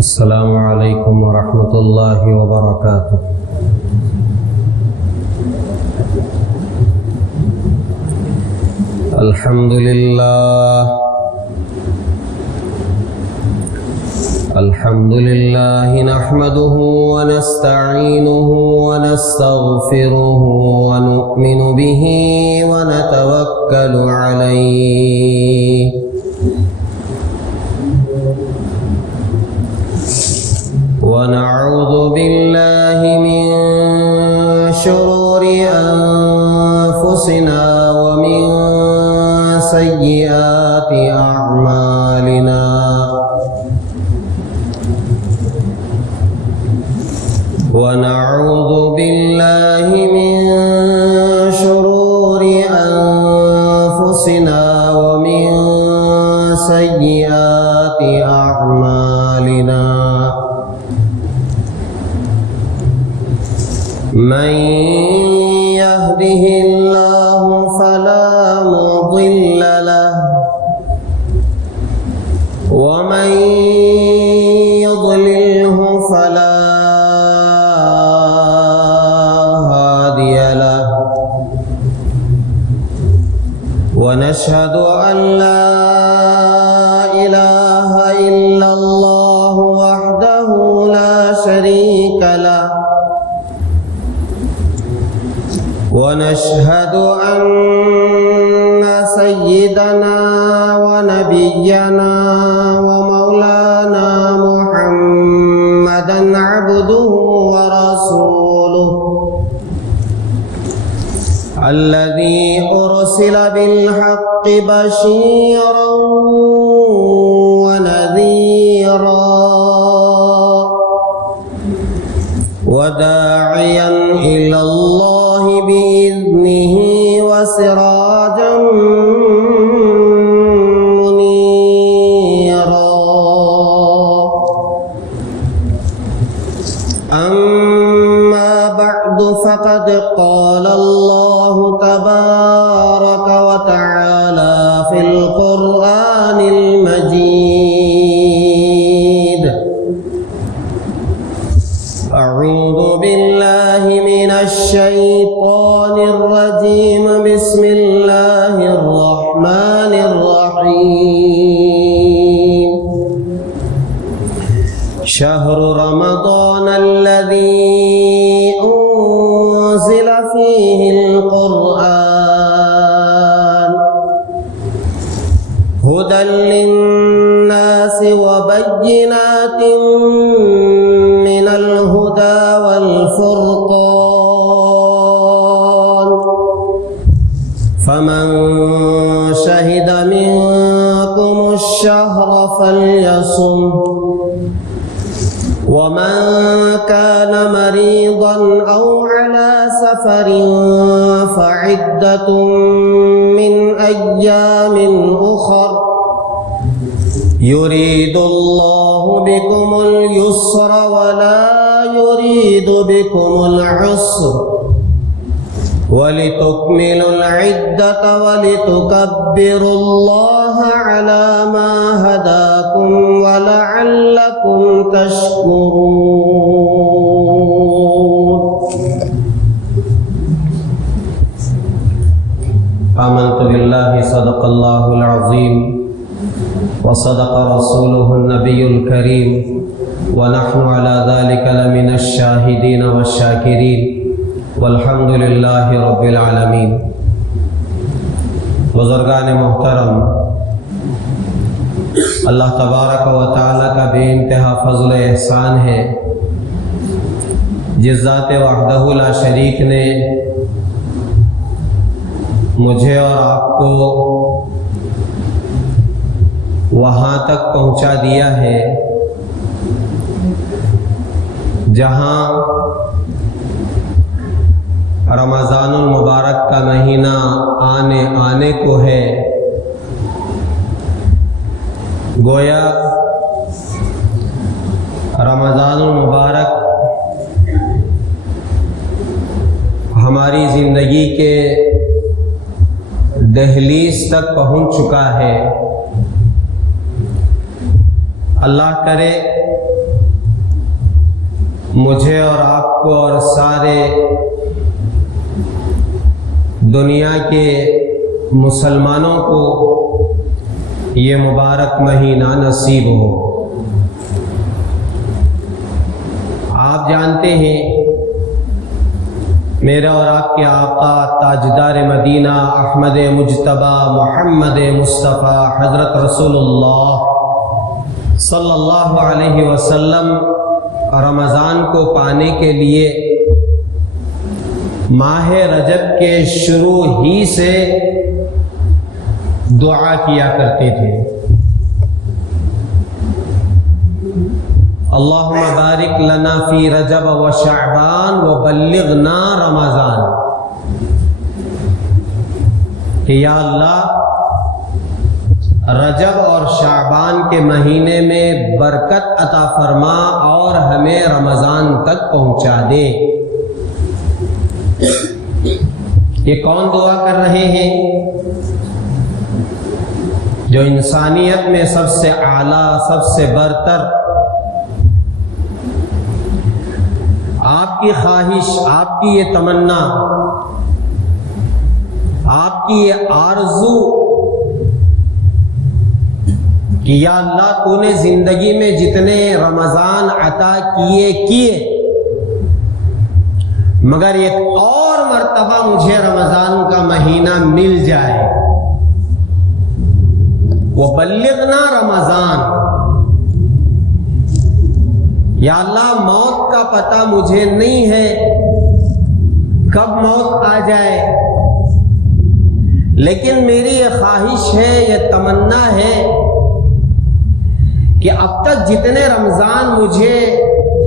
السلام علیکم ورحمۃ اللہ وبرکاتہ۔ الحمد للہ نحمده ونستعینه ونستغفره ونؤمن به ونتوکل علیہ ونعوذ باللہ من شرور انفسنا ومن سیئات اعمالنا ونعوذ باللہ من شرور انفسنا ومن سیئات اعمالنا من يهده الله فلا مضل له ومن يضلله فلا هادي له ونشهد أن لا إله إلا الله وحده لا شريك له ونشهد أن سيدنا ونبينا ومولانا محمدا عبده ورسوله الذي أرسل بالحق بشيرا ونذيرا وداعيا إلى الله بإذنه وسراجا منيرا أما بعد فقد قال الله تبارك وتعالى في القرآن المجيد أعوذ بالله من الشيطان الرجيم بسم الله الرحمن الرحيم شهر رمضان الذي أنزل فيه القرآن هدى للناس وبينات من الهدى والفرقان فمن شهد منكم الشهر فليصم ومن كان مريضا أو على سفر فعدة من أيام أخر يريد الله بكم اليسر ولا يريد بكم العسر ولتكملوا العدة ولتكبروا الله على ما هداكم ولعلكم تشكرون آمنت بالله صدق الله العظيم وصدق رسوله النبي الكريم ونحن على ذلك لمن الشاهدين والشاكرين والحمد لله رب العالمين۔ بزرگان محترم، اللہ تبارک و تعالی کا بے انتہا فضل احسان ہے جس ذات وحدہ لا شریک نے مجھے اور آپ کو وہاں تک پہنچا دیا ہے جہاں رمضان المبارک کا مہینہ آنے کو ہے۔ گویا رمضان المبارک ہماری زندگی کے دہلیز تک پہنچ چکا ہے۔ اللہ کرے مجھے اور آپ کو اور سارے دنیا کے مسلمانوں کو یہ مبارک مہینہ نصیب ہو۔ آپ جانتے ہیں میرا اور آپ کے آقا تاجدار مدینہ احمد مجتبی محمد مصطفیٰ حضرت رسول اللہ صلی اللہ علیہ وسلم رمضان کو پانے کے لیے ماہ رجب کے شروع ہی سے دعا کیا کرتے تھے، اللہم بارک لنا فی رجب و شعبان و بلغنا رمضان، کہ یا اللہ رجب اور شعبان کے مہینے میں برکت عطا فرما اور ہمیں رمضان تک پہنچا دے۔ یہ کون دعا کر رہے ہیں؟ جو انسانیت میں سب سے اعلیٰ، سب سے برتر، آپ کی خواہش، آپ کی یہ تمنا، آپ کی یہ آرزو کہ یا اللہ تو نے زندگی میں جتنے رمضان عطا کیے مگر ایک اور مرتبہ مجھے رمضان کا مہینہ مل جائے، وہ بلغنا رمضان۔ یا اللہ موت کا پتہ مجھے نہیں ہے کب موت آ جائے، لیکن میری یہ خواہش ہے، یہ تمنا ہے کہ اب تک جتنے رمضان مجھے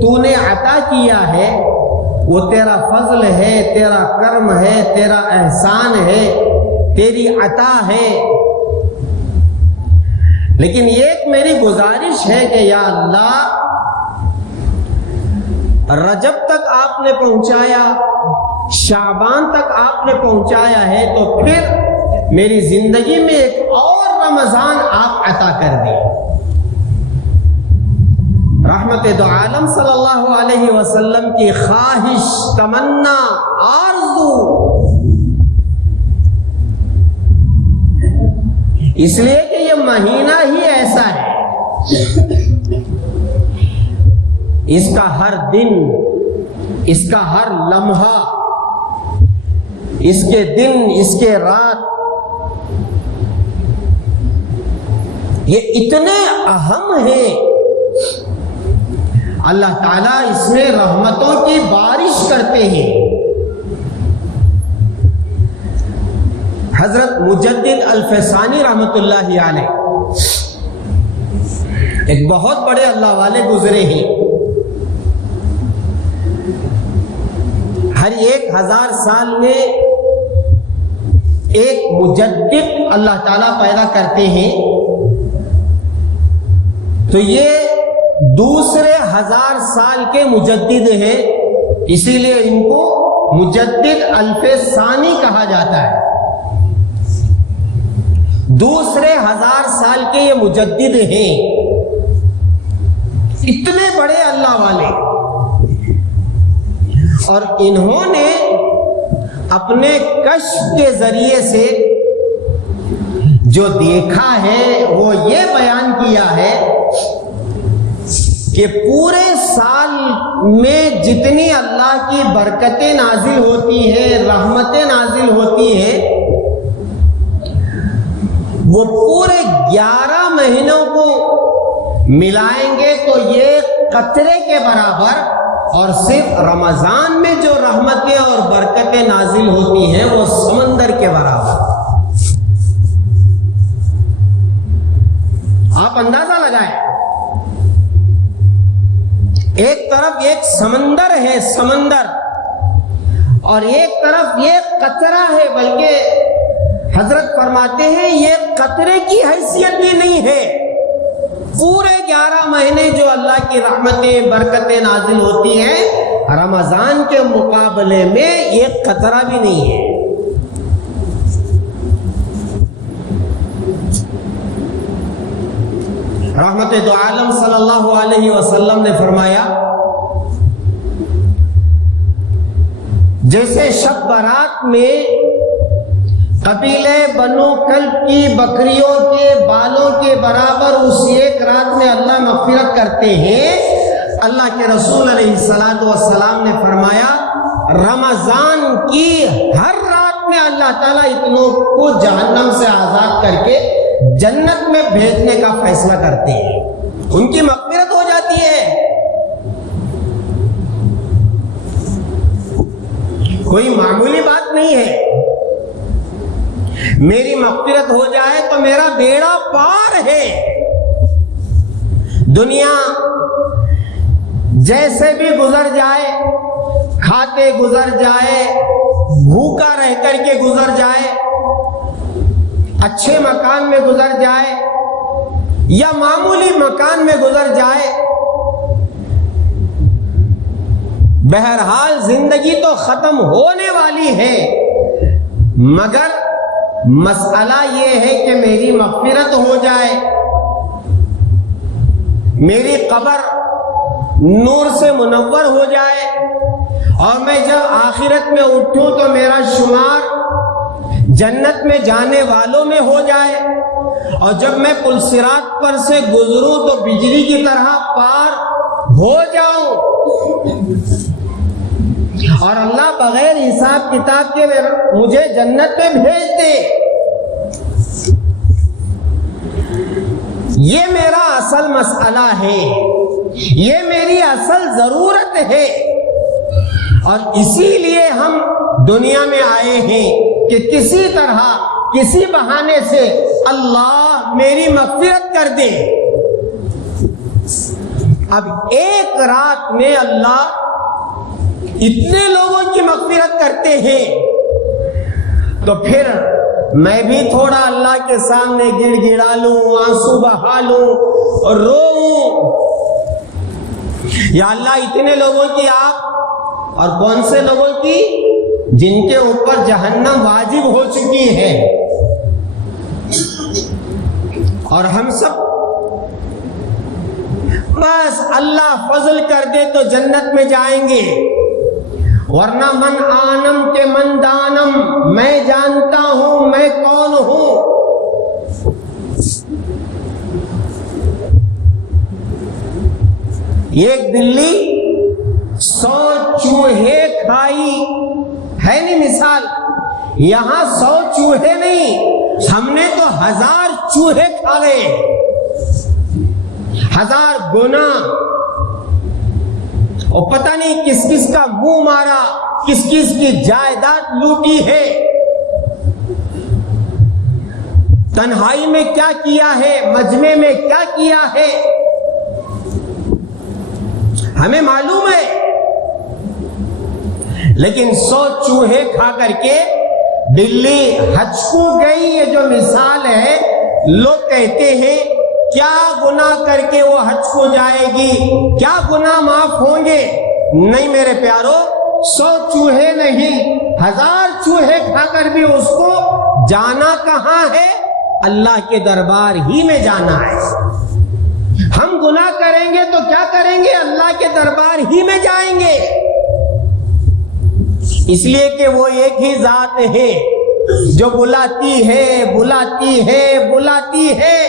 تو نے عطا کیا ہے وہ تیرا فضل ہے، تیرا کرم ہے، تیرا احسان ہے، تیری عطا ہے، لیکن ایک میری گزارش ہے کہ یا اللہ رجب تک آپ نے پہنچایا، شعبان تک آپ نے پہنچایا ہے، تو پھر میری زندگی میں ایک اور رمضان آپ عطا کر دیں۔ رحمت دو عالم صلی اللہ علیہ وسلم کی خواہش، تمنا، آرزو، اس لیے کہ یہ مہینہ ہی ایسا ہے، اس کا ہر دن، اس کا ہر لمحہ، اس کے دن، اس کے رات، یہ اتنے اہم ہیں۔ اللہ تعالیٰ اس میں رحمتوں کی بارش کرتے ہیں۔ حضرت مجدد الفسانی رحمت اللہ علیہ ایک بہت بڑے اللہ والے گزرے ہیں۔ ہر 1000 سال میں ایک مجدد اللہ تعالیٰ پیدا کرتے ہیں، تو یہ دوسرے 1000 سال کے مجدد ہیں، اسی لیے ان کو مجدد الفسانی کہا جاتا ہے۔ دوسرے 1000 سال کے یہ مجدد ہیں، اتنے بڑے اللہ والے، اور انہوں نے اپنے کشف کے ذریعے سے جو دیکھا ہے وہ یہ بیان کیا ہے کہ پورے سال میں جتنی اللہ کی برکتیں نازل ہوتی ہیں، رحمتیں نازل ہوتی ہیں، وہ پورے 11 مہینوں کو ملائیں گے تو یہ قطرے کے برابر، اور صرف رمضان میں جو رحمتیں اور برکتیں نازل ہوتی ہیں وہ سمندر کے برابر۔ آپ اندازہ لگائیں، ایک طرف ایک سمندر ہے، سمندر، اور ایک طرف یہ قطرہ ہے، بلکہ حضرت فرماتے ہیں یہ قطرے کی حیثیت بھی نہیں ہے۔ پورے 11 مہینے جو اللہ کی رحمتیں، برکتیں نازل ہوتی ہیں، رمضان کے مقابلے میں ایک قطرہ بھی نہیں ہے۔ رحمت دو عالم صلی اللہ علیہ وسلم نے فرمایا جیسے شب برات میں قبیلے بنو کلب کی بکریوں کے بالوں کے برابر اس ایک رات میں اللہ مغفرت کرتے ہیں، اللہ کے رسول علیہ السلام نے فرمایا رمضان کی ہر رات میں اللہ تعالیٰ اتنوں کو جہنم سے آزاد کر کے جنت میں بھیجنے کا فیصلہ کرتے ہیں، ان کی مغفرت ہو جاتی ہے۔ کوئی معمولی بات نہیں ہے، میری مغفرت ہو جائے تو میرا بیڑا پار ہے۔ دنیا جیسے بھی گزر جائے، کھاتے گزر جائے، بھوکا رہ کر کے گزر جائے، اچھے مکان میں گزر جائے یا معمولی مکان میں گزر جائے، بہرحال زندگی تو ختم ہونے والی ہے، مگر مسئلہ یہ ہے کہ میری مغفرت ہو جائے، میری قبر نور سے منور ہو جائے، اور میں جب آخرت میں اٹھوں تو میرا شمار جنت میں جانے والوں میں ہو جائے، اور جب میں پل صراط پر سے گزروں تو بجلی کی طرح پار ہو جاؤں، اور اللہ بغیر حساب کتاب کے مجھے جنت میں بھیج دے۔ یہ میرا اصل مسئلہ ہے، یہ میری اصل ضرورت ہے، اور اسی لیے ہم دنیا میں آئے ہیں کہ کسی طرح کسی بہانے سے اللہ میری مغفرت کر دے۔ اب ایک رات میں اللہ اتنے لوگوں کی مغفرت کرتے ہیں، تو پھر میں بھی تھوڑا اللہ کے سامنے گڑ گڑا لوں، آنسو بہا لوں اور روؤں، یا اللہ اتنے لوگوں کی آپ، اور کون سے لوگوں کی؟ جن کے اوپر جہنم واجب ہو چکی ہے، اور ہم سب بس اللہ فضل کر دے تو جنت میں جائیں گے، ورنہ من آنم کے من دانم، میں جانتا ہوں میں کون ہوں۔ ایک بلی 100 چوہے کھائی ہے نہیں مثال، یہاں 100 چوہے نہیں، ہم نے تو 1000 چوہے کھا گئے، 1000 گنا، اور پتہ نہیں کس کس کا منہ مارا، کس کس کی جائیداد لوٹی ہے، تنہائی میں کیا کیا ہے، مجمع میں کیا کیا ہے، ہمیں معلوم ہے۔ لیکن 100 چوہے کھا کر کے بلی ہچکو گئی، یہ جو مثال ہے، لوگ کہتے ہیں کیا گناہ کر کے وہ ہچکو جائے گی، کیا گناہ معاف ہوں گے؟ نہیں میرے پیارو، 100 چوہے نہیں، 1000 چوہے کھا کر بھی اس کو جانا کہاں ہے؟ اللہ کے دربار ہی میں جانا ہے۔ ہم گناہ کریں گے تو کیا کریں گے؟ اللہ کے دربار ہی میں جائیں گے، اس لیے کہ وہ ایک ہی ذات ہے جو بلاتی ہے بلاتی ہے بلاتی ہے،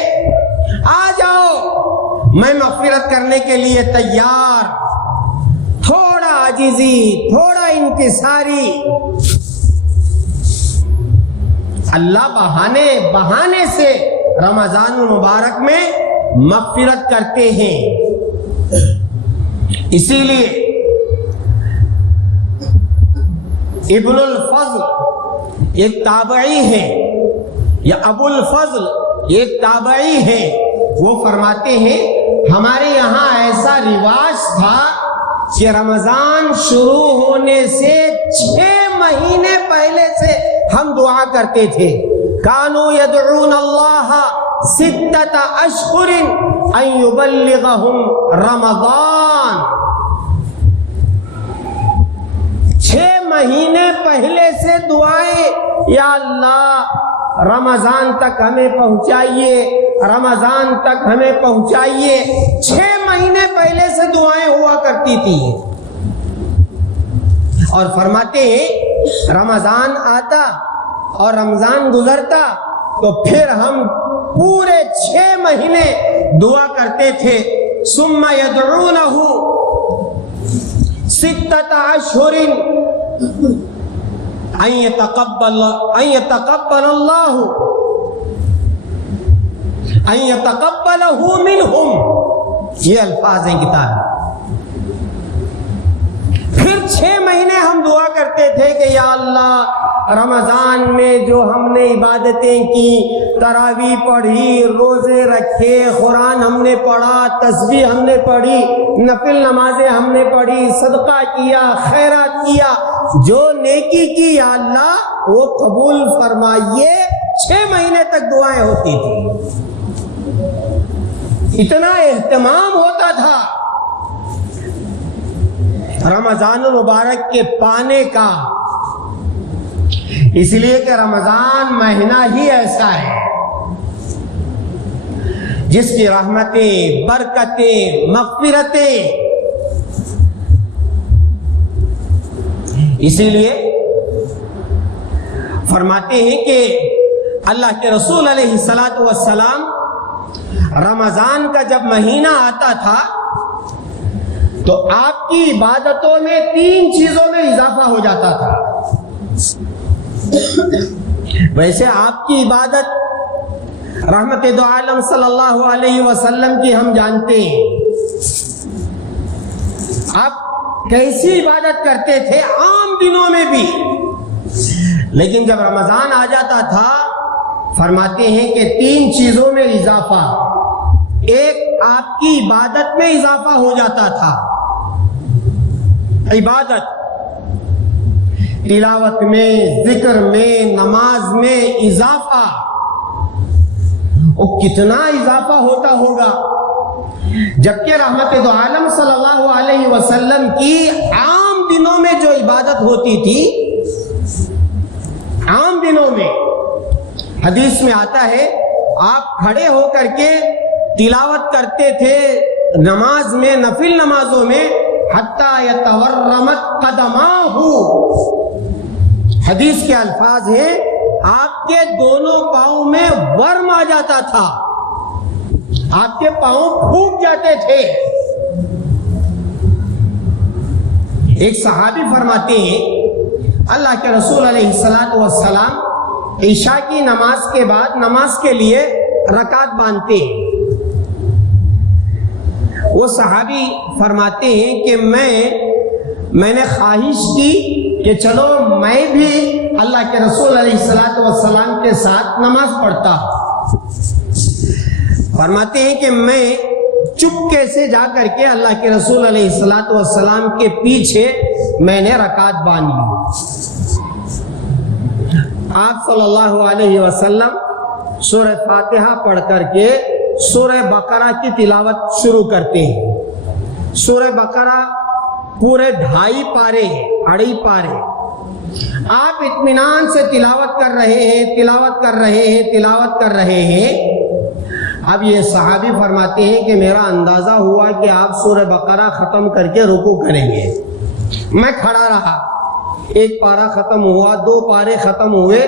آ جاؤ میں مغفرت کرنے کے لیے تیار، تھوڑا عاجزی، تھوڑا انکساری۔ اللہ بہانے سے رمضان المبارک میں مغفرت کرتے ہیں۔ اسی لیے ابن الفضل ایک تابعی ہے، یا ابو الفضل ایک تابعی ہے، وہ فرماتے ہیں ہمارے یہاں ایسا رواج تھا کہ رمضان شروع ہونے سے 6 مہینے پہلے سے ہم دعا کرتے تھے، کانوا یدعون اللہ 6 اشہر ان یبلغہم رمضان، 6 مہینے پہلے سے دعائیں، یا اللہ رمضان تک ہمیں پہنچائیے، رمضان تک ہمیں پہنچائیے، 6 مہینے پہلے سے دعائیں ہوا کرتی تھی، اور فرماتے ہیں رمضان آتا اور رمضان گزرتا تو پھر ہم پورے 6 مہینے دعا کرتے تھے. ثم يدعونه 6 اشہر ان يتقبل يتقبله منهم. یہ الفاظ ہیں کتاب. پھر 6 مہینے ہم دعا کرتے تھے کہ یا اللہ رمضان میں جو ہم نے عبادتیں کی، تراویح پڑھی، روزے رکھے، قرآن ہم نے پڑھا، تسبیح ہم نے پڑھی، نفل نمازیں ہم نے پڑھی، صدقہ کیا، خیرات کیا، جو نیکی کی یا اللہ وہ قبول فرمائیے. 6 مہینے تک دعائیں ہوتی تھی. اتنا اہتمام ہوتا تھا رمضان المبارک کے پانے کا. اس لیے کہ رمضان مہینہ ہی ایسا ہے جس کی رحمتیں، برکتیں، مغفرتیں. اسی لیے فرماتے ہیں کہ اللہ کے رسول علیہ الصلاۃ والسلام رمضان کا جب مہینہ آتا تھا تو آپ کی عبادتوں میں 3 چیزوں میں اضافہ ہو جاتا تھا. ویسے آپ کی عبادت رحمت دو عالم صلی اللہ علیہ وسلم کی ہم جانتے ہیں. آپ کیسی عبادت کرتے تھے عام دنوں میں بھی، لیکن جب رمضان آ جاتا تھا فرماتے ہیں کہ 3 چیزوں میں اضافہ. ایک آپ کی عبادت میں اضافہ ہو جاتا تھا. عبادت، تلاوت میں، ذکر میں، نماز میں اضافہ. وہ کتنا اضافہ ہوتا ہوگا، جبکہ رحمت دو عالم صلی اللہ علیہ وسلم کی عام دنوں میں جو عبادت ہوتی تھی، عام دنوں میں حدیث میں آتا ہے آپ کھڑے ہو کر کے تلاوت کرتے تھے نماز میں، نفل نمازوں میں، حتی یتورمت قدماہ. حدیث کے الفاظ ہیں آپ کے دونوں پاؤں میں ورم آ جاتا تھا، آپ کے پاؤں پھوٹ جاتے تھے. ایک صحابی فرماتے ہیں اللہ کے رسول علیہ الصلاۃ والسلام عشاء کی نماز کے بعد نماز کے لیے رکعت باندھتے ہیں. وہ صحابی فرماتے ہیں کہ میں نے خواہش کی کہ چلو میں بھی اللہ کے رسول علیہ الصلاۃ والسلام کے ساتھ نماز پڑھتا. فرماتے ہیں کہ میں چپکے سے جا کر کے اللہ کے رسول علیہ الصلاۃ والسلام کے پیچھے میں نے رکعت باندھ لی. آپ صلی اللہ علیہ وسلم سورہ فاتحہ پڑھ کر کے سورہ بقرہ کی تلاوت شروع کرتے ہیں. سورہ بقرہ پورے 2.5 پارے ہیں، 2.5 پارے. آپ اطمینان سے تلاوت کر رہے ہیں. اب یہ صحابی فرماتے ہیں کہ میرا اندازہ ہوا کہ آپ سورہ بقرہ ختم کر کے رکوع کریں گے. میں کھڑا رہا، 1 پارہ ختم ہوا، 2 پارے ختم ہوئے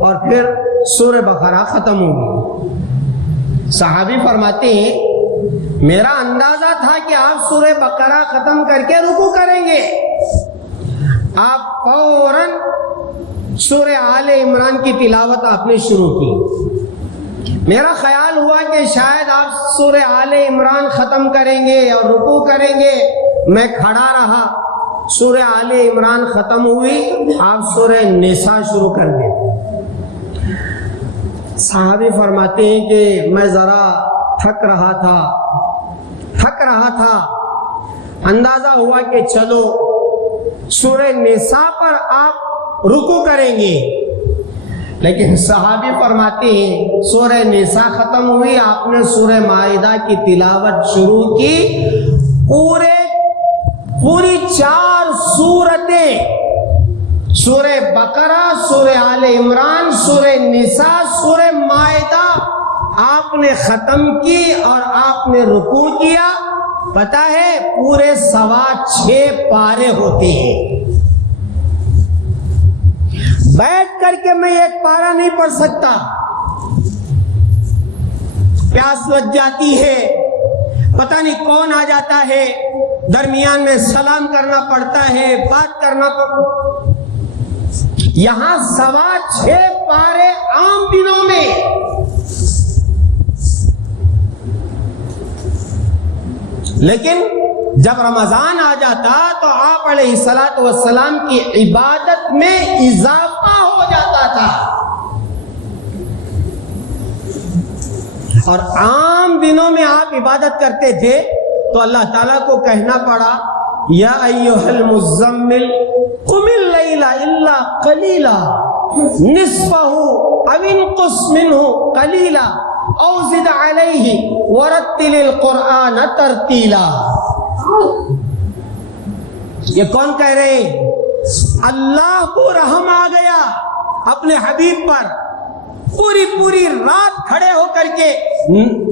اور پھر سورہ بقرہ ختم ہوئی. صحابی فرماتے ہیں میرا اندازہ تھا کہ آپ سورہ بقرہ ختم کر کے رکوع کریں گے. آپ فوراً سورہ آل عمران کی تلاوت آپ نے شروع کی. میرا خیال ہوا کہ شاید آپ سورہ آل عمران ختم کریں گے اور رکوع کریں گے. میں کھڑا رہا، سورہ آل عمران ختم ہوئی، آپ سورہ نساء شروع کر دیں. صحابی فرماتے ہیں کہ میں ذرا تھک رہا تھا. اندازہ ہوا کہ چلو سورہ نساء پر آپ رکوع کریں گے، لیکن صحابی فرماتے ہیں سورہ نساء ختم ہوئی، آپ نے سورہ مائدہ کی تلاوت شروع کی. پوری 4 سورتیں، سورہ بقرہ، سورہ آل عمران، سورہ نساء، سورہ مائدہ آپ نے ختم کی اور آپ نے رکوع کیا. پتہ ہے پورے 6.25 پارے ہوتے ہیں. بیٹھ کر کے میں ایک پارا نہیں پڑھ سکتا، پیاس لگ جاتی ہے، پتہ نہیں کون آ جاتا ہے، درمیان میں سلام کرنا پڑتا ہے، بات کرنا پڑتا۔ یہاں 6.25 پارے عام دنوں میں، لیکن جب رمضان آ جاتا تو آپ علیہ الصلوۃ والسلام کی عبادت میں اضافہ ہو جاتا تھا، اور عام دنوں میں آپ عبادت کرتے تھے تو اللہ تعالیٰ کو کہنا پڑا یا ایھا المزمل قم اللیل الا قلیلا نصفہ او انقص منہ قلیلا او زد علیہ ورتل القرآن ترتیلا۔ یہ کون کہہ رہے ہیں؟ اللہ کو رحم آ گیا اپنے حبیب پر، پوری رات کھڑے ہو کر کے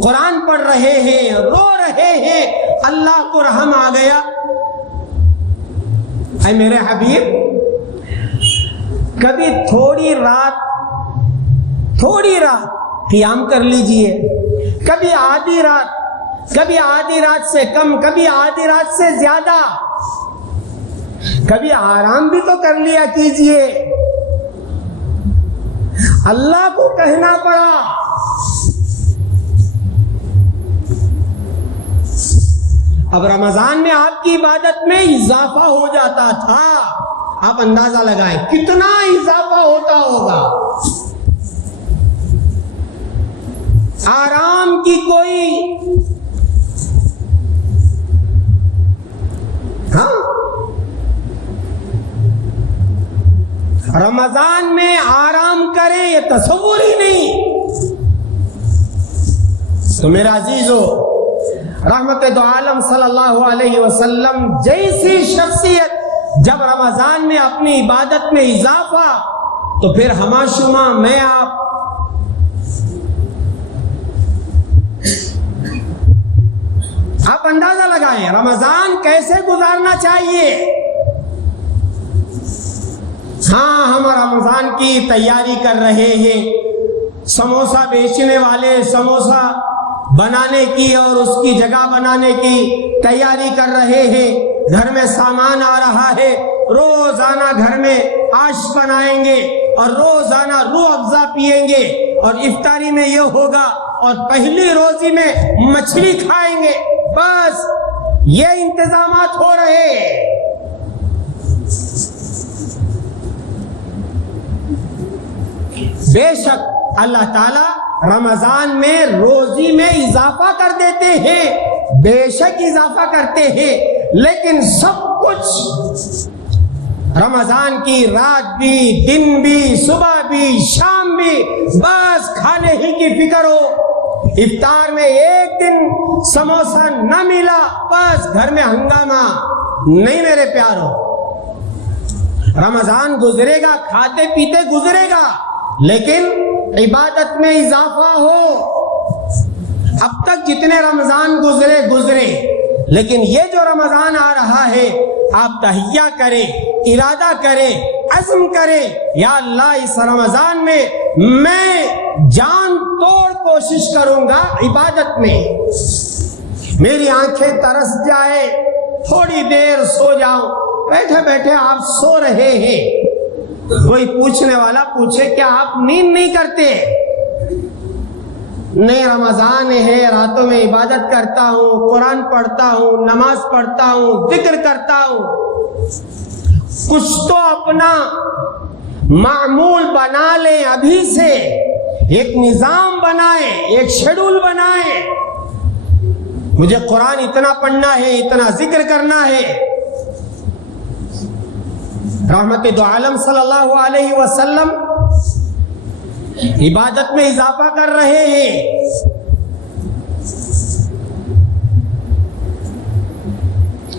قرآن پڑھ رہے ہیں، رو رہے ہیں، اللہ کو رحم آ گیا۔ اے میرے حبیب، کبھی تھوڑی رات قیام کر لیجئے، کبھی آدھی رات سے کم، کبھی آدھی رات سے زیادہ، کبھی آرام بھی تو کر لیا کیجئے۔ اللہ کو کہنا پڑا۔ اب رمضان میں آپ کی عبادت میں اضافہ ہو جاتا تھا، آپ اندازہ لگائیں کتنا اضافہ ہوتا ہوگا۔ آرام کی کوئی رمضان میں آرام کریں یہ تصور ہی نہیں۔ تو میرا عزیزو، رحمت دو عالم صلی اللہ علیہ وسلم جیسی شخصیت جب رمضان میں اپنی عبادت میں اضافہ، تو پھر ہما شما میں آپ اندازہ لگائیں رمضان کیسے گزارنا چاہیے۔ ہاں، ہم رمضان کی تیاری کر رہے ہیں، سموسہ بیچنے والے سموسہ بنانے کی اور اس کی جگہ بنانے کی تیاری کر رہے ہیں، گھر میں سامان آ رہا ہے، روزانہ گھر میں آش بنائیں گے اور روزانہ روح افزا پیئیں گے، اور افطاری میں یہ ہوگا اور پہلی روزی میں مچھلی کھائیں گے، بس یہ انتظامات ہو رہے ہیں۔ بے شک اللہ تعالی رمضان میں روزی میں اضافہ کر دیتے ہیں، بے شک اضافہ کرتے ہیں، لیکن سب کچھ رمضان کی رات بھی، دن بھی، صبح بھی، شام بھی، بس کھانے ہی کی فکر ہو۔ افطار میں ایک دن سموسہ نہ ملا، بس گھر میں ہنگامہ۔ نہیں میرے پیارو، رمضان گزرے گا، کھاتے پیتے گزرے گا، لیکن عبادت میں اضافہ ہو۔ اب تک جتنے رمضان گزرے، لیکن یہ جو رمضان آ رہا ہے، آپ تہیہ کریں، ارادہ کریں، عزم کریں، یا اللہ اس رمضان میں میں جان توڑ کوشش کروں گا عبادت میں، میری آنکھیں ترس جائے، تھوڑی دیر سو جاؤں۔ بیٹھے بیٹھے آپ سو رہے ہیں، کوئی پوچھنے والا پوچھے کیا آپ نیند نہیں کرتے؟ نہیں، رمضان ہے، راتوں میں عبادت کرتا ہوں، قرآن پڑھتا ہوں، نماز پڑھتا ہوں، ذکر کرتا ہوں۔ کچھ تو اپنا معمول بنا لیں ابھی سے، ایک نظام بنائیں، ایک شیڈول بنائیں۔ مجھے قرآن اتنا پڑھنا ہے، اتنا ذکر کرنا ہے۔ رحمت دو عالم صلی اللہ علیہ وسلم عبادت میں اضافہ کر رہے ہیں۔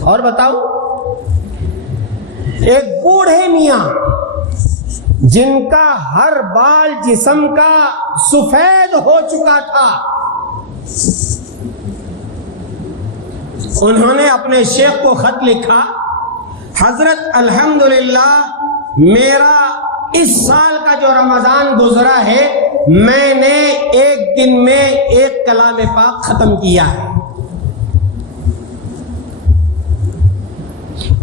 اور بتاؤ، ایک بوڑھے میاں جن کا ہر بال جسم کا سفید ہو چکا تھا، انہوں نے اپنے شیخ کو خط لکھا، حضرت الحمدللہ میرا اس سال کا جو رمضان گزرا ہے میں نے ایک دن میں ایک کلام پاک ختم کیا ہے.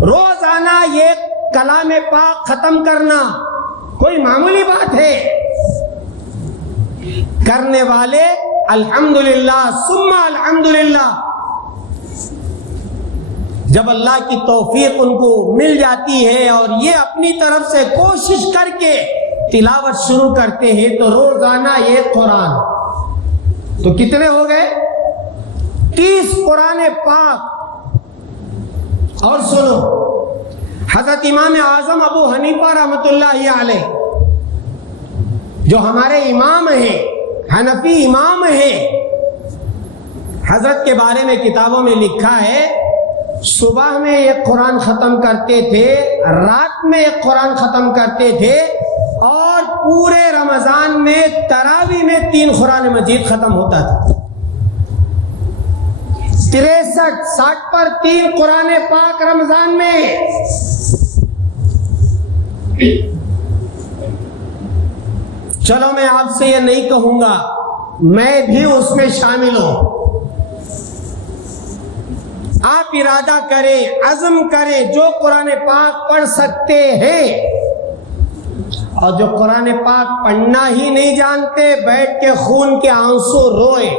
روزانہ یہ کلام پاک ختم کرنا کوئی معمولی بات ہے؟ کرنے والے الحمدللہ ثم الحمدللہ. جب اللہ کی توفیق ان کو مل جاتی ہے اور یہ اپنی طرف سے کوشش کر کے تلاوت شروع کرتے ہیں تو روزانہ ایک قرآن، تو کتنے ہو گئے؟ 30 قرآن پاک. اور سنو، حضرت امام اعظم ابو حنیفہ رحمۃ اللہ علیہ جو ہمارے امام ہیں، حنفی امام ہیں، حضرت کے بارے میں کتابوں میں لکھا ہے صبح میں ایک قرآن ختم کرتے تھے، رات میں ایک قرآن ختم کرتے تھے، اور پورے رمضان میں تراویح میں 3 قرآن مجید ختم ہوتا تھا. 63 پر 3 قرآن پاک رمضان میں. چلو میں آپ سے یہ نہیں کہوں گا میں بھی اس میں شامل ہوں. آپ ارادہ کریں، عزم کریں، جو قرآن پاک پڑھ سکتے ہیں، اور جو قرآن پاک پڑھنا ہی نہیں جانتے بیٹھ کے خون کے آنسو روئے.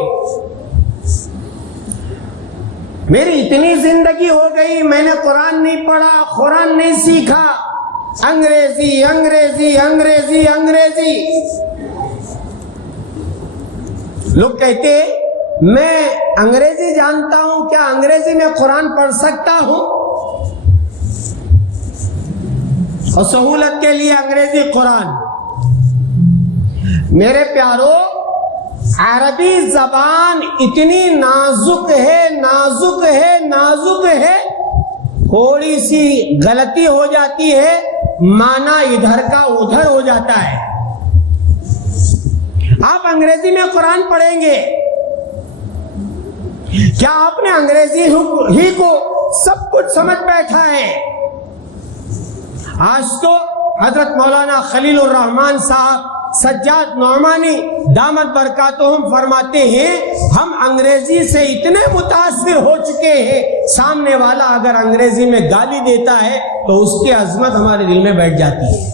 میری اتنی زندگی ہو گئی میں نے قرآن نہیں پڑھا، قرآن نہیں سیکھا، انگریزی انگریزی انگریزی انگریزی. لوگ کہتے میں انگریزی جانتا ہوں، کیا انگریزی میں قرآن پڑھ سکتا ہوں؟ اور سہولت کے لیے انگریزی قرآن. میرے پیارو، عربی زبان اتنی نازک ہے، نازک ہے، نازک ہے، تھوڑی سی غلطی ہو جاتی ہے معنی ادھر کا ادھر ہو جاتا ہے. آپ انگریزی میں قرآن پڑھیں گے، کیا آپ نے انگریزی ہی کو سب کچھ سمجھ بیٹھا ہے؟ آج تو حضرت مولانا خلیل الرحمان صاحب سجاد نعمانی دامت برکاتہم فرماتے ہیں ہم انگریزی سے اتنے متاثر ہو چکے ہیں، سامنے والا اگر انگریزی میں گالی دیتا ہے تو اس کی عظمت ہمارے دل میں بیٹھ جاتی ہے.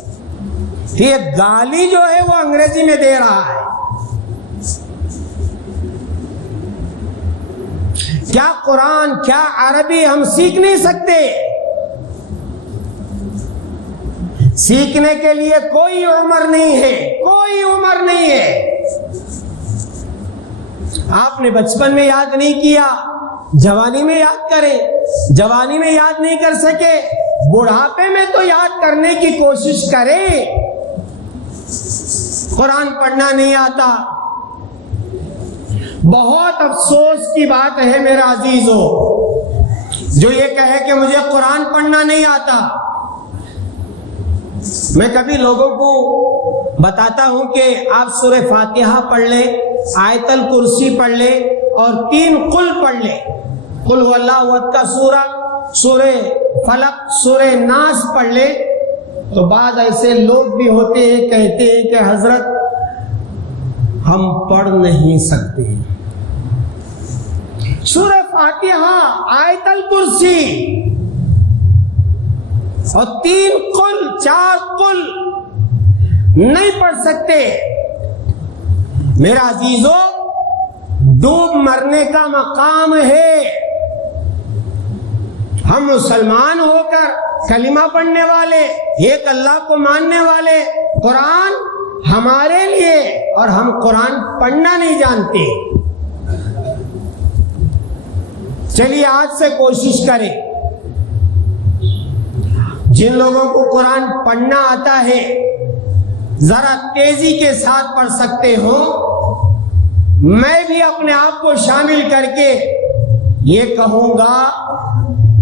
یہ گالی جو ہے وہ انگریزی میں دے رہا ہے. کیا قرآن، کیا عربی ہم سیکھ نہیں سکتے؟ سیکھنے کے لیے کوئی عمر نہیں ہے، کوئی عمر نہیں ہے. آپ نے بچپن میں یاد نہیں کیا، جوانی میں یاد کریں. جوانی میں یاد نہیں کر سکے، بڑھاپے میں تو یاد کرنے کی کوشش کریں. قرآن پڑھنا نہیں آتا، بہت افسوس کی بات ہے میرے عزیزو جو یہ کہے کہ مجھے قرآن پڑھنا نہیں آتا. میں کبھی لوگوں کو بتاتا ہوں کہ آپ سورہ فاتحہ پڑھ لیں، آیت الکرسی پڑھ لیں اور 3 قل پڑھ لیں. قل هو اللہ احد کا سورہ، سورہ فلق، سورہ ناس پڑھ لیں. تو بعض ایسے لوگ بھی ہوتے ہیں کہتے ہیں کہ حضرت ہم پڑھ نہیں سکتے. سورہ فاتحہ، آیت الکرسی اور 3 قل، 4 قل نہیں پڑھ سکتے. میرا عزیزو، ڈوب مرنے کا مقام ہے. ہم مسلمان ہو کر کلمہ پڑھنے والے، ایک اللہ کو ماننے والے، قرآن ہمارے لیے، اور ہم قرآن پڑھنا نہیں جانتے. چلیے آج سے کوشش کریں، جن لوگوں کو قرآن پڑھنا آتا ہے ذرا تیزی کے ساتھ پڑھ سکتے ہو. میں بھی اپنے آپ کو شامل کر کے یہ کہوں گا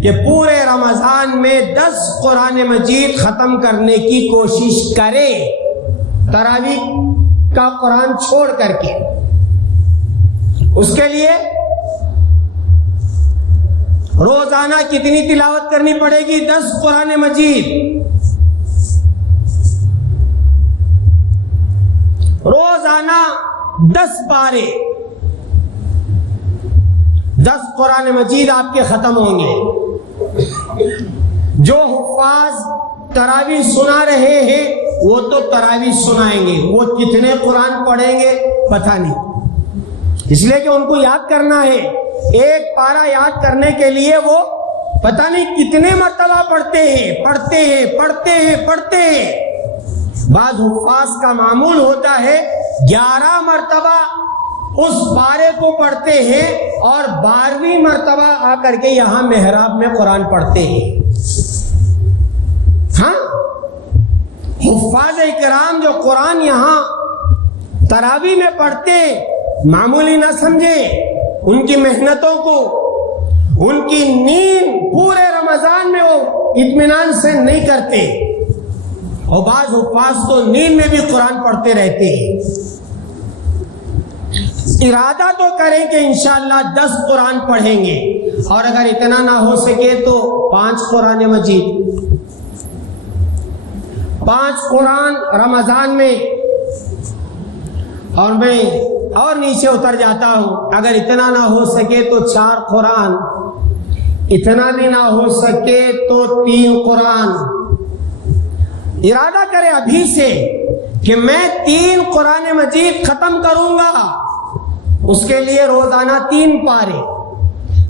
کہ پورے رمضان میں 10 قرآن مجید ختم کرنے کی کوشش کرے، تراویح کا قرآن چھوڑ کر کے. اس کے لیے روزانہ کتنی تلاوت کرنی پڑے گی؟ 10 قرآن مجید. روزانہ 10 پارے 10 قرآن مجید آپ کے ختم ہوں گے۔ جو حفاظ تراویح سنا رہے ہیں وہ تو تراویح سنائیں گے، وہ کتنے قرآن پڑھیں گے پتہ نہیں، اس لیے کہ ان کو یاد کرنا ہے۔ ایک پارہ یاد کرنے کے لیے وہ پتہ نہیں کتنے مرتبہ پڑھتے ہیں۔ بعض حفاظ کا معمول ہوتا ہے 11 مرتبہ اس پارے کو پڑھتے ہیں اور 12ویں مرتبہ آ کر کے یہاں محراب میں قرآن پڑھتے ہیں۔ ہاں، حفاظ اکرام جو قرآن یہاں تراویح میں پڑھتے معمولی نہ سمجھے، ان کی محنتوں کو، ان کی نیند پورے رمضان میں وہ اطمینان سے نہیں کرتے، اور بعض حفاظ تو نیند میں بھی قرآن پڑھتے رہتے ہیں۔ ارادہ تو کریں کہ انشاءاللہ 10 قرآن پڑھیں گے، اور اگر اتنا نہ ہو سکے تو 5 قرآن مجید، 5 قرآن رمضان میں، اور میں اور نیچے اتر جاتا ہوں، اگر اتنا نہ ہو سکے تو 4 قرآن، اتنا بھی نہ ہو سکے تو 3 قرآن۔ ارادہ کرے ابھی سے کہ میں 3 قرآن مجید ختم کروں گا، اس کے لیے روزانہ 3 پارے،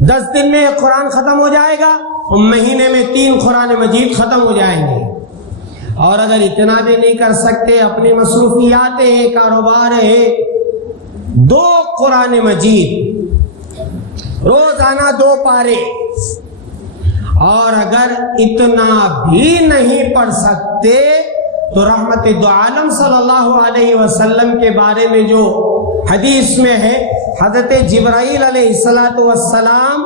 10 دن میں 1 قرآن ختم ہو جائے گا، اور مہینے میں 3 قرآن مجید ختم ہو جائیں گے۔ اور اگر اتنا بھی نہیں کر سکتے، اپنی مصروفیات ہے، کاروبار ہے، 2 قرآن مجید روزانہ 2 پارے۔ اور اگر اتنا بھی نہیں پڑھ سکتے تو رحمت دو عالم صلی اللہ علیہ وسلم کے بارے میں جو حدیث میں ہے، حضرت جبرائیل علیہ السلام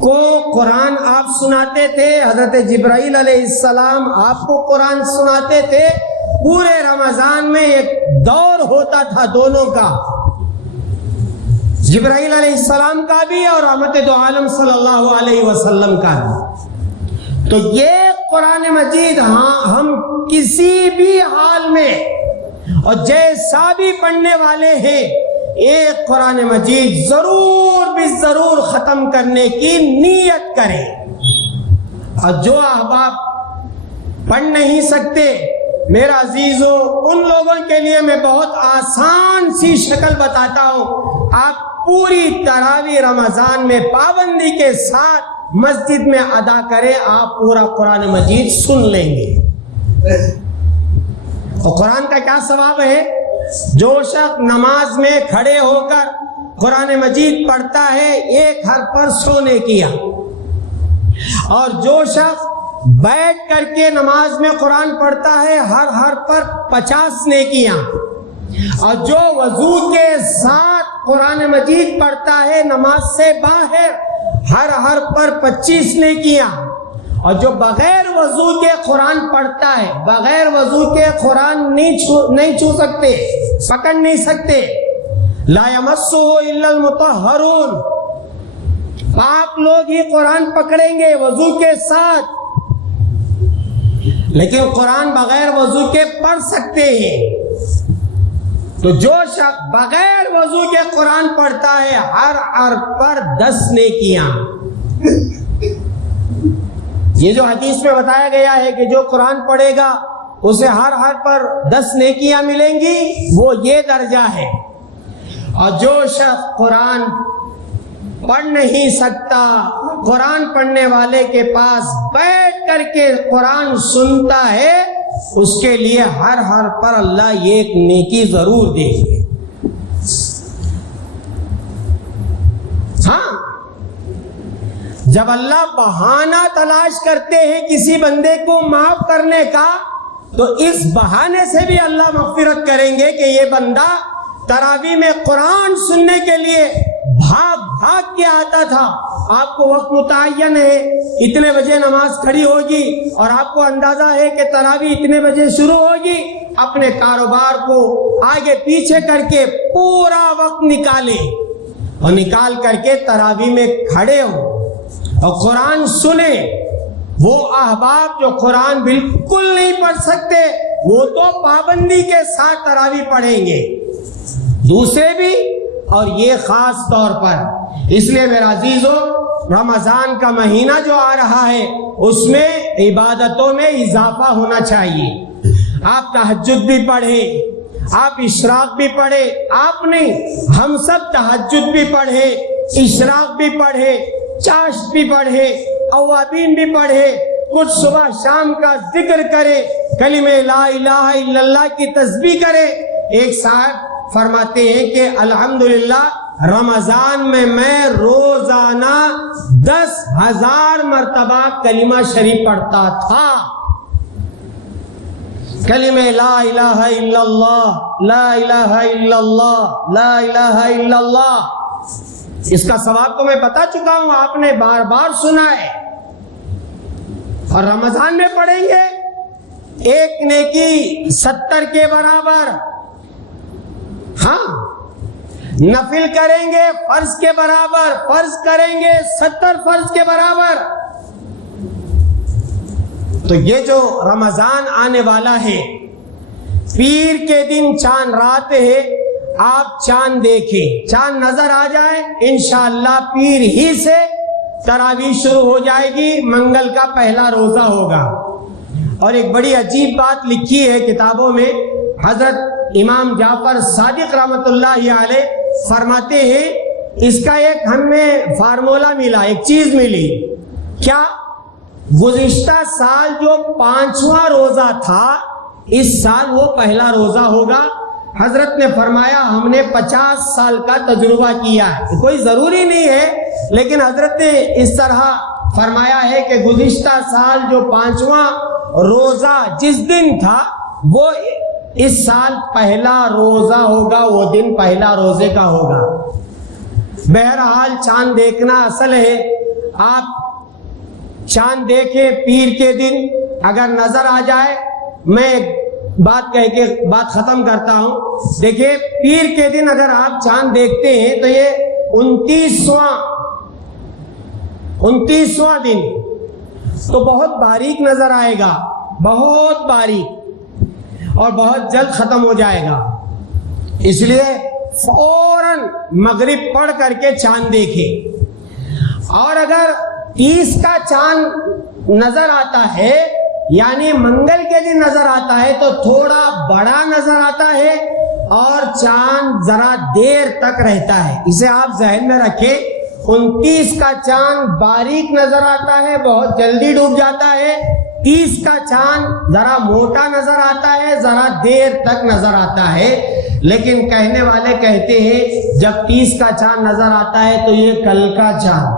کو قرآن آپ سناتے تھے، حضرت جبرائیل علیہ السلام آپ کو قرآن سناتے تھے، پورے رمضان میں ایک دور ہوتا تھا دونوں کا، جبرائیل علیہ السلام کا بھی اور رحمت دو عالم صلی اللہ علیہ وسلم کا بھی۔ تو یہ قرآن مجید ہم کسی بھی حال میں اور جیسا بھی پڑھنے والے ہیں، ایک قرآن مجید ضرور بھی ضرور ختم کرنے کی نیت کریں۔ اور جو احباب پڑھ نہیں سکتے، میرا عزیزو، ان لوگوں کے لیے میں بہت آسان سی شکل بتاتا ہوں۔ آپ پوری تراویح رمضان میں پابندی کے ساتھ مسجد میں ادا کریں، آپ پورا قرآن مجید سن لیں گے۔ اور قرآن کا کیا ثواب ہے؟ جو شخص نماز میں کھڑے ہو کر قرآن مجید پڑھتا ہے 1 حرف پر 100 نیکیاں، اور جو شخص بیٹھ کر کے نماز میں قرآن پڑھتا ہے ہر حرف پر 50 نیکیاں، اور جو وضو کے ساتھ قرآن مجید پڑھتا ہے نماز سے باہر ہر حرف پر 25 نیکیاں، اور جو بغیر وضو کے قرآن پڑھتا ہے، بغیر وضو کے قرآن نہیں چھو سکتے، پکڑ نہیں سکتے، لا یمسہ الا المطہرون، پاک لوگ ہی قرآن پکڑیں گے وضو کے ساتھ، لیکن قرآن بغیر وضو کے پڑھ سکتے ہیں۔ تو جو شخص بغیر وضو کے قرآن پڑھتا ہے ہر حرف پر 10 نیکیاں۔ یہ جو حدیث میں بتایا گیا ہے کہ جو قرآن پڑھے گا اسے ہر حرف پر 10 نیکیاں ملیں گی، وہ یہ درجہ ہے۔ اور جو شخص قرآن پڑھ نہیں سکتا، قرآن پڑھنے والے کے پاس بیٹھ کر کے قرآن سنتا ہے، اس کے لیے ہر حرف پر اللہ یہ ایک نیکی ضرور دے گے۔ ہاں، جب اللہ بہانہ تلاش کرتے ہیں کسی بندے کو معاف کرنے کا، تو اس بہانے سے بھی اللہ مغفرت کریں گے کہ یہ بندہ تراویح میں قرآن سننے کے لیے بھاگ کے آتا تھا، آپ کو وقت متعین ہے، اتنے بجے نماز کھڑی ہوگی، اور آپ کو اندازہ ہے کہ تراویح اتنے بجے شروع ہوگی، اپنے کاروبار کو آگے پیچھے کر کے پورا وقت نکالے، اور نکال کر کے تراویح میں کھڑے ہو اور قرآن سنیں۔ وہ احباب جو قرآن بالکل نہیں پڑھ سکتے، وہ تو پابندی کے ساتھ تراویح پڑھیں گے، دوسرے بھی اور یہ خاص طور پر. اس لیے میرا عزیزو، رمضان کا مہینہ جو آ رہا ہے اس میں عبادتوں میں اضافہ ہونا چاہیے. آپ تہجد بھی پڑھے، آپ اشراق بھی پڑھے، آپ نہیں ہم سب تہجد بھی پڑھے، اشراق بھی پڑھے، چاشت بھی پڑھے، اوابین بھی پڑھے، کچھ صبح شام کا ذکر کرے، کلمہ لا الہ الا اللہ کی تسبیح کرے. ایک صاحب فرماتے ہیں کہ الحمدللہ رمضان میں روزانہ 10,000 مرتبہ کلمہ شریف پڑھتا تھا. کلمہ لا الہ الا اللہ، لا الہ الا اللہ، لا الہ الا اللہ. اس کا ثواب تو میں بتا چکا ہوں، آپ نے بار بار سنا ہے. اور رمضان میں پڑھیں گے ایک نیکی 70 کے برابر. ہاں، نفل کریں گے فرض کے برابر، فرض کریں گے 70 فرض کے برابر. تو یہ جو رمضان آنے والا ہے، پیر کے دن چاند رات ہے، آپ چاند دیکھیں، چاند نظر آ جائے، انشاءاللہ پیر ہی سے تراویح شروع ہو جائے گی، منگل کا پہلا روزہ ہوگا. اور ایک بڑی عجیب بات لکھی ہے کتابوں میں، حضرت امام جعفر صادق رحمۃ اللہ علیہ فرماتے ہیں، اس کا ایک ہمیں فارمولا ملا، ایک چیز ملی. کیا؟ گزشتہ سال جو 5واں روزہ تھا، اس سال وہ پہلا روزہ ہوگا. حضرت نے فرمایا ہم نے 50 سال کا تجربہ کیا ہے. کوئی ضروری نہیں ہے، لیکن حضرت نے اس طرح فرمایا ہے کہ گزشتہ سال جو 5واں روزہ جس دن تھا، وہ اس سال پہلا روزہ ہوگا، وہ دن پہلا روزے کا ہوگا. بہرحال چاند دیکھنا اصل ہے. آپ چاند دیکھیں پیر کے دن، اگر نظر آ جائے، میں بات کہہ کے بات ختم کرتا ہوں. دیکھیں پیر کے دن اگر آپ چاند دیکھتے ہیں تو یہ 29واں دن تو بہت باریک نظر آئے گا، بہت باریک، اور بہت جلد ختم ہو جائے گا. اس لیے فوراً مغرب پڑھ کر کے چاند دیکھیں. اور اگر 30 کا چاند نظر آتا ہے، یعنی منگل کے دن نظر آتا ہے، تو تھوڑا بڑا نظر آتا ہے اور چاند ذرا دیر تک رہتا ہے. اسے آپ ذہن میں رکھیں. 29 کا چاند باریک نظر آتا ہے، بہت جلدی ڈوب جاتا ہے. 30 کا چاند ذرا موٹا نظر آتا ہے، ذرا دیر تک نظر آتا ہے. لیکن کہنے والے کہتے ہیں جب 30 کا چاند نظر آتا ہے تو یہ کل کا چاند،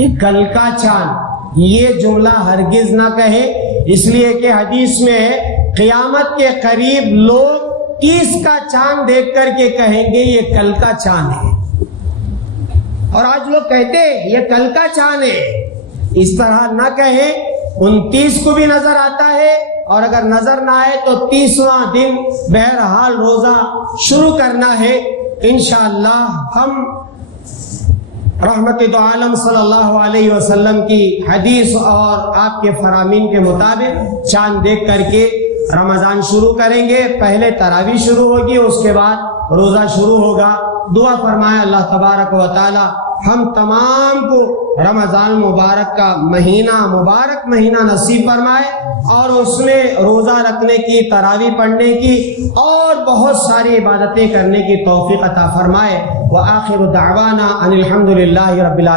یہ کل کا چاند. یہ جملہ ہرگز نہ کہے، اس لیے کہ حدیث میں ہے قیامت کے قریب لوگ 30 کا چاند دیکھ کر کے کہیں گے یہ کل کا چاند ہے. اور آج لوگ کہتے ہیں یہ کل کا چاند ہے. اس طرح نہ کہیں. 29 کو بھی نظر آتا ہے، اور اگر نظر نہ آئے تو 30واں دن بہرحال روزہ شروع کرنا ہے. انشاءاللہ ہم رحمت دو عالم صلی اللہ علیہ وسلم کی حدیث اور آپ کے فرامین کے مطابق چاند دیکھ کر کے رمضان شروع کریں گے. پہلے تراویح شروع ہوگی، اس کے بعد روزہ شروع ہوگا. دعا فرمائے اللہ تبارک و تعالی ہم تمام کو رمضان مبارک کا مبارک مہینہ نصیب فرمائے، اور اس میں روزہ رکھنے کی، تراویح پڑھنے کی اور بہت ساری عبادتیں کرنے کی توفیق عطا فرمائے. وآخر دعوانا ان الحمد للہ رب العالمین.